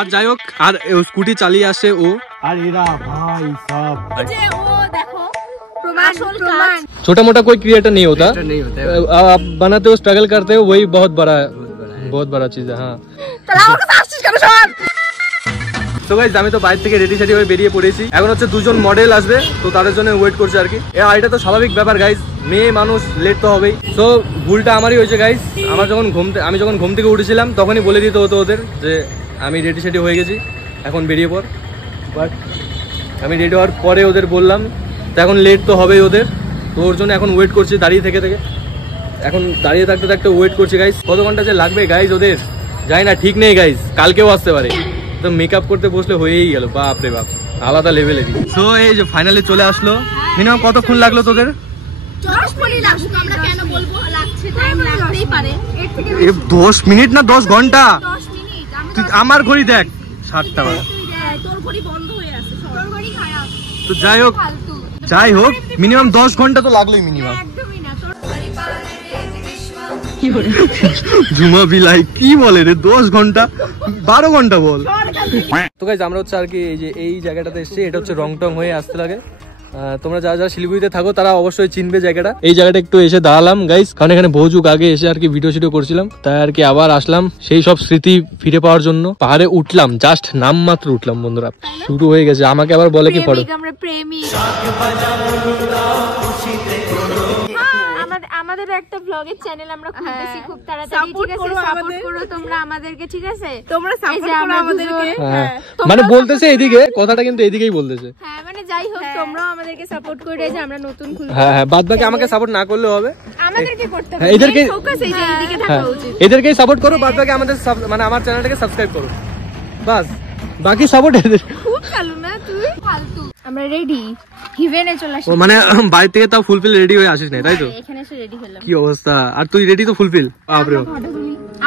আর যাই হোক, আর স্কুটি চালিয়ে আসে ও। আর এরা ভাই সব छोटा मोटा कोई क्रिएटर नहीं होता, आप बनाते हो, स्ट्रगल करते हो, वही बहुत बड़ा चीज है। हाँ তো গাইস, আমি তো বাইরে থেকে রেডি সেডি হয়ে বেরিয়ে পড়েছি। এখন হচ্ছে দুজন মডেল আসবে, তো তাদের জন্য ওয়েট করছি আর কি। এটা তো স্বাভাবিক ব্যাপার গাইস, মেয়ে মানুষ লেট তো হবেই। তো ভুলটা আমারই হয়েছে গাইস। আমি যখন ঘুম থেকে উঠেছিলাম তখনই বলে দিতে হতো ওদের যে আমি রেডি সেডি হয়ে গেছি, এখন বেরিয়ে পড়। বাট আমি রেডি হওয়ার পরে ওদের বললাম, তো এখন লেট তো হবেই ওদের, তো ওর জন্য এখন ওয়েট করছি দাঁড়িয়ে থেকে। এখন দাঁড়িয়ে থাকতে ওয়েট করছি গাইস। কত ঘন্টা যে লাগবে গাইস ওদের যাই না, ঠিক নেই গাইস, কালকেও আসতে পারে। তো মেকআপ করতে বসলে হয়েই গেল, বাপ রে বাপ, আলাদা লেভেলেরই। তো এই যে ফাইনালি চলে আসলো। মিনিমাম কতক্ষণ লাগলো তোদের? 10 মিনিট না 10 ঘন্টা? তুই আমার ঘড়ি দেখ, 7টা বাজে। তো যাই হোক মিনিমাম 10 ঘন্টা তো লাগলোই মিনিমাম। ঝুমা বিলাই কি বলে রে, 10 ঘন্টা 12 ঘন্টা বল। তো গাইস, আমরা হচ্ছে আর কি এই জায়গাটাতে এসেছি। এটা হচ্ছে রংটং হয়ে আসতে লাগে। তোমরা যারা শিলিগুড়িতে থাকো তারা অবশ্যই চিনবে জায়গাটা। এই জায়গাটা একটু এসে দাঁড়ালাম গাইস, কারণ এখানে বহু যুগ আগে এসে আর কি ভিডিও করছিলাম, তাই আর কি আবার আসলাম সেই সব স্মৃতি ফিরে পাওয়ার জন্য। পাহাড়ে উঠলাম, জাস্ট নাম মাত্র উঠলাম বন্ধুরা, শুরু হয়ে গেছে। আমাকে আবার বলে কি পড়ো, আমাদের একটা ব্লগের চ্যানেল আমরা খুলতেছি খুব তাড়াতাড়ি, ঠিক আছে? সাপোর্ট করো তোমরা আমাদেরকে, ঠিক আছে? তোমরা সাপোর্ট করো আমাদেরকে। মানে বলতেছে এদিকে কথাটা, কিন্তু এদিকেই বলতেছে। হ্যাঁ মানে যাই হোক, তোমরাও আমাদেরকে সাপোর্ট করে যে আমরা নতুন খুলবো। হ্যাঁ, বাদ বাকি আমাকে সাপোর্ট না করলে হবে, আমাদেরকে করতে হবে। এদেরকে ফোকাস এই যে এইদিকে থাকা উচিত। এদেরকেই সাপোর্ট করো, বাদ বাকি আমাদের মানে আমার চ্যানেলটাকে সাবস্ক্রাইব করো, বাস। বাকি সাপোর্ট এদের। খুব চালু না তুই, ফালতু। আমরা রেডি, হিভেনে চলে আসি। মানে বাইরে থেকে তাও ফুলফিল রেডি হয়ে আসিস না, তাই তো? এখানে এসে রেডি হলাম। কি অবস্থা? আর তুই রেডি তো ফুলফিল? বাপরে,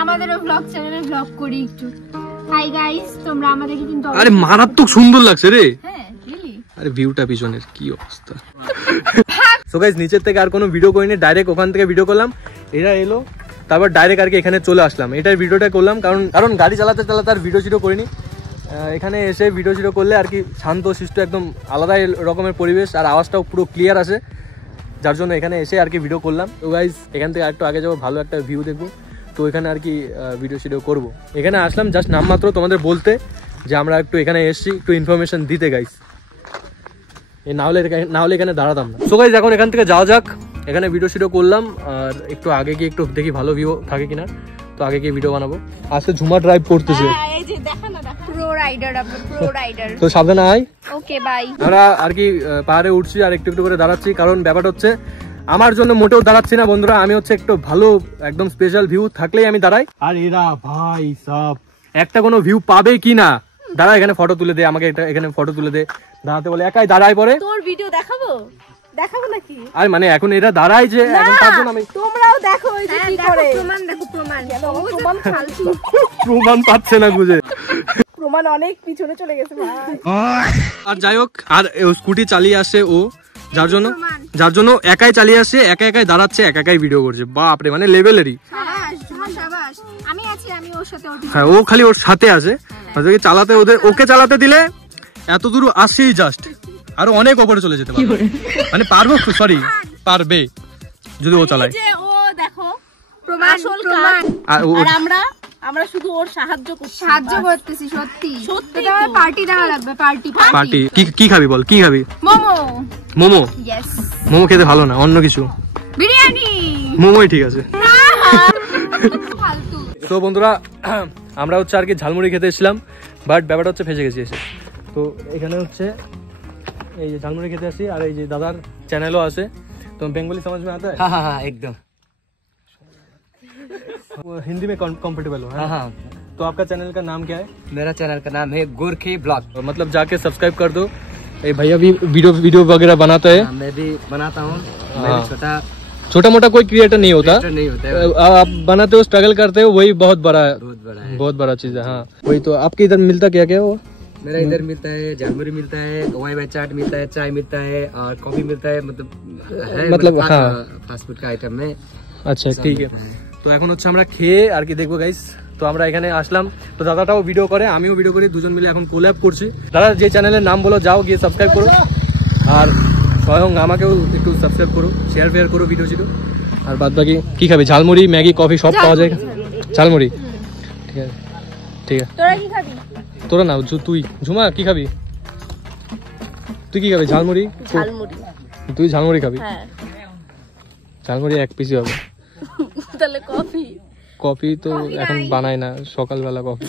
আমাদেরও ব্লগ চ্যানেলে ব্লগ করি একটু। হাই গাইস, তোমরা আমাদেরকে কিন্তু আরে মারাত্মক সুন্দর লাগছে রে। হ্যাঁ রিয়েলি। আরে ভিউটা পিছনের কি অবস্থা। সো গাইস, নিচের থেকে আর কোনো ভিডিও করিনি, ডাইরেক্ট ওখান থেকে ভিডিও করলাম। এরা এলো, তারপর ডাইরেক্ট আর কি এখানে চলে আসলাম। এটার ভিডিওটা করলাম কারণ গাড়ি চালাতে আর ভিডিও করিনি। এখানে এসে ভিডিও করলে আর কি শান্ত শিষ্ট একদম আলাদাই রকমের পরিবেশ, আর আওয়াজটাও পুরো ক্লিয়ার আসে, যার জন্য এখানে এসে আর কি ভিডিও করলাম। তো গাইস, এখান থেকে একটু আগে যাবো, ভালো একটা ভিউ দেখবো, তো এখানে আর কি ভিডিও করবো। এখানে আসলাম জাস্ট নামমাত্র তোমাদের বলতে যে আমরা একটু এখানে এসেছি, একটু ইনফরমেশন দিতে গাইস, না হলে এখানে দাঁড়াতাম না। সো গাইস, এখন এখান থেকে যাওয়া যাক। এখানে ভিডিও করলাম, আর একটু আগে গিয়ে একটু দেখি ভালো ভিউ থাকে কিনা, তো আগে গিয়ে ভিডিও বানাবো। আজকে ঝুমা ড্রাইভ করতেছে, তো সাবধানে আয়। Okay bye. আমরা আর কি পাহাড়ে উঠছি আর একটু করে দাঁড়াচ্ছি, কারণ ব্যাপারটা হচ্ছে আমার জন্য মোটেও দাঁড়াচ্ছি না বন্ধুরা, আমি হচ্ছে একটু ভালো একদম স্পেশাল ভিউ থাকলেই আমি দাঁড়াই। আর এরা ভাই সব একটা কোনো ভিউ পাবে কি না, দাঁড়া এখানে ফটো তুলে দে, আমাকে এখানে ফটো তুলে দে, দাঁড়াতে বলে একাই দাঁড়ায় পরে। তোর ভিডিও দেখাবো নাকি? আর মানে এখন এরা দাঁড়ায় যে এখন তার জন্য আমি, তোমরাও দেখো এই যে কি করে। প্রমাণ ফালতু। প্রমাণ পাচ্ছে না খুঁজে, প্রমাণ অনেক পিছনে চলে গেছে ভাই। আর যাই হোক, আর স্কুটি চালিয়ে আসে ও, যার জন্য একাই চালিয়ে আসে, একাই দাঁড়াচ্ছে, একাই ভিডিও করছে। বাপ রে, মানে লেভেলেরই। হ্যাঁ, ও খালি ওর সাথে আছে, চালাতে ওকে চালাতে দিলে এত দূর আসেই জাস্ট, আরো অনেক ওপরে চলে যেতে পারবে, মানে পারবে যদি ও চালায়। আর আমরা শুধু ওর সাহায্য করতেছি। সত্যি পার্টি দেওয়া লাগবে, পার্টি। কি খাবি বল, কি খাবি? মোমো। ইয়েস। মোমো খেতে ভালো না, অন্য কিছু, বিরিয়ানি। মোমোই ঠিক আছে। তো বন্ধুরা, আমরা হচ্ছে আর কি ঝালমুড়ি খেতে এসেছিলাম, বাট ব্যাপারটা হচ্ছে ফেসে গেছি এসে। তো এখানে হচ্ছে এই যে ঝালমুড়ি খেতে আসি, আর এই যে দাদার চ্যানেলও আছে, তো বেঙ্গলি समझ में आता है? हाँ एकदम। हिंदी में कंफर्टेबल हो? हाँ। तो आपका चैनल का नाम क्या है? मेरा चैनल का नाम है गोरखी ब्लॉग, मतलब जाके सब्सक्राइब कर दो। ये भैया भी वीडियो वगैरह बनाता है। मैं भी बनाता हूँ, छोटा मोटा कोई क्रिएटर नहीं होता, आप बनाते हो, स्ट्रगल करते हो, वही बहुत बड़ा चीज है। हाँ वही तो। आपके इधर मिलता क्या क्या वो? मेरा इधर मिलता है झालमुड़ी मिलता है, वाई वाई चाट मिलता है, चाय मिलता है और कॉफी मिलता है, मतलब हाँ फास्ट फूड का आइटम में। अच्छा ठीक है। तो এখন হচ্ছে আমরা খেয়ে আর কি দেখবো গাইস তো আমরা এখানে আসলাম, তো দাদাটাও ভিডিও করে, আমিও ভিডিও করি, দুজন মিলে এখন কোল্যাব করছি। দাদা যে চ্যানেলের নাম বলো, যাও গিয়ে সাবস্ক্রাইব করো, আর স্বয়ং আমাকেও একটু সাবস্ক্রাইব করো, শেয়ার ফেয়ার করো ভিডিও ছিল। আর বাদ বাকি কি খাবি? ঝালমুড়ি, ম্যাগি, কফি সব পাওয়া যায়। ঝালমুড়ি, ঠিক আছে ঠিক আছে। তোরা কি খাবি? তোরা না, তুই ঝুমা কি খাবি? তুই কি খাবি? ঝালমুড়ি। ঝালমুড়ি। তুই ঝালমুড়ি খাবি? হ্যাঁ। ঝালমুড়ি এক পিসই হবে। তাহলে কফি? কফি তো এখন বানাই না, সকালবেলা কফি।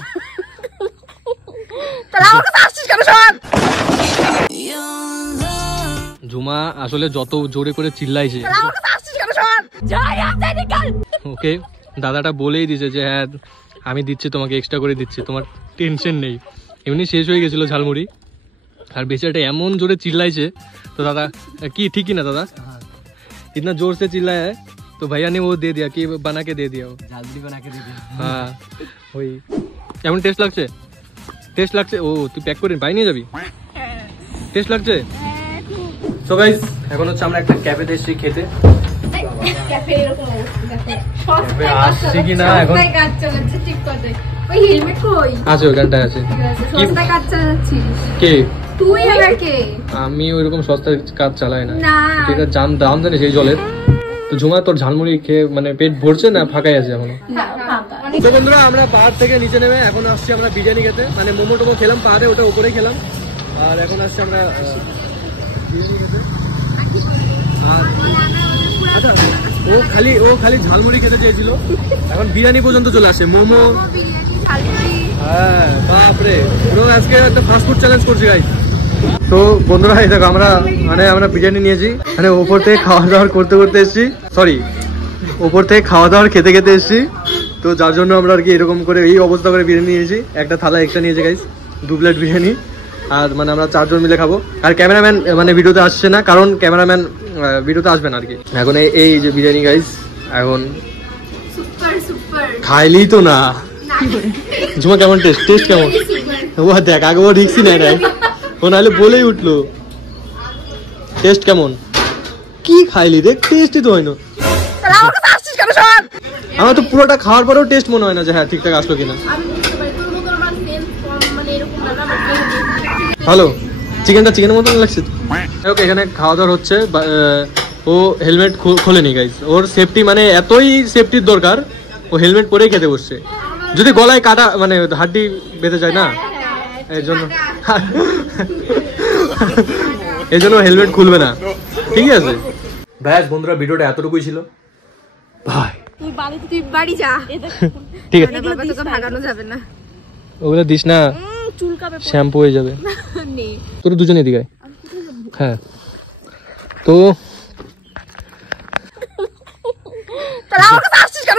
ঝুমা আসলে যত জোরে করে চিল্লাইছে, ওকে দাদাটা বলেই দিছে যে হ্যাঁ আমি দিচ্ছি তোমাকে, এক্সট্রা করে দিচ্ছি, তোমার টেনশন নেই। এমনি শেষ হয়ে গেছিল ঝালমুড়ি, আর বেচারাটা এমন জোরে চিল্লাইছে। তো দাদা কি ঠিকই না दादा, इतना जोर से चिल्लाया है तो भैया ने वो दे दिया कि बना के दे दिया, वो जल्दी बना के दे दिया। हाँ वही। কেমন টেস্ট লাগছে? টেস্ট লাগছে? ও তুই প্যাক করে বাই নিয়ে যাবি? টেস্ট লাগছে? সো গাইস এখন হচ্ছে আমরা একটা ক্যাফেতে এসেছি খেতে। ক্যাফে এরকম অবস্থা দেখো। ক্যাফে আসছে কি না এখন? সস্তায় কাজ চালাচ্ছে, ঠিক কথা। ওই হেলমেট কই? আছে ওখানটায় আছে। কি সস্তায় কাজ চালাচ্ছিস? কে? তুই আবার কে? আমি ওইরকম সস্তায় কাজ চালাই না। না। ঠিক আছে, দাম জানিস এই জলের? তো ঝুমা তোর ঝালমুড়ি খেয়ে মানে পেট ভরছে না ফাঁকাই আছে এখনো? না ফাঁকা। তো বন্ধুরা আমরা পাহাড় থেকে নিচে নেমে এখন আসছি আমরা বিরিয়ানি খেতে, মানে মোমো টোমো খেলাম পাহাড়ে, ওটা উপরেই খেলাম, আর এখন আসছি আমরা বিরিয়ানি খেতে। আর আচ্ছা ও খালি ঝালমুড়ি খেতে চেয়েছিল, এখন বিরিয়ানি পর্যন্ত চলে আসে, মোমো। হ্যাঁ বাপরে, পুরো আজকে একটা ফাস্টফুড চ্যালেঞ্জ করছি গাইস। তো বন্ধুরা এই দেখো আমরা বিরিয়ানি নিয়েছি, মানে ওপর থেকে খাওয়া দাওয়া করতে এসেছি, সরি ওপর থেকে খাওয়া দাওয়ার খেতে এসেছি। তো যার জন্য আমরা আর কি এরকম করে এই অবস্থা করে বিরিয়ানি নিয়েছি, একটা থালা এক্সট্রা নিয়েছি গাইস, 2 প্লেট বিরিয়ানি। আর মানে আমরা 4 জন মিলে খাবো, আর ক্যামেরাম্যান মানে ভিডিওতে আসছে না, কারণ ক্যামেরাম্যান ভিডিওতে আসবে না আর কি। এখন এই যে বিরিয়ানি গাইস, এখন খাইলি তো না। ঝুমা কেমন টেস্ট কেমন? ও দেখ আগে ও রিক্সি নেয় না, ও নাহলে বলেই উঠলো টেস্ট কেমন। কি খাইলি রে? টেস্টই তো হয় না। আমার তো পুরোটা খাওয়ার পরেও টেস্ট মনে হয় না যে হ্যাঁ ঠিকঠাক আসলো কিনা। ভালো চিকেনের মতন লাগছে। ওকে এখানে খাওয়া দাওয়া হচ্ছে, ও হেলমেট খোলেনি গাইস, ওর সেফটি মানে এতই সেফটির দরকার, ও হেলমেট পরেই খেতে বসছে। যদি গলায় কাটা মানে হাড্ডি বেঁধে যায় না, এই জন্য হেলমেট খুলবে না, ঠিক আছে। ব্যাস বন্ধুরা ভিডিওটা এতটুকুই ছিল, ভাই তুই বাড়ি যা, ঠিক আছে তোকে ভাগানো যাবে না, ওগুলো দিস না, চুলকাবে, শ্যাম্পু হয়ে যাবে। তোর দুজনে দিকে হ্যাঁ। তো তাহলে আমাকে আসছিস কেন?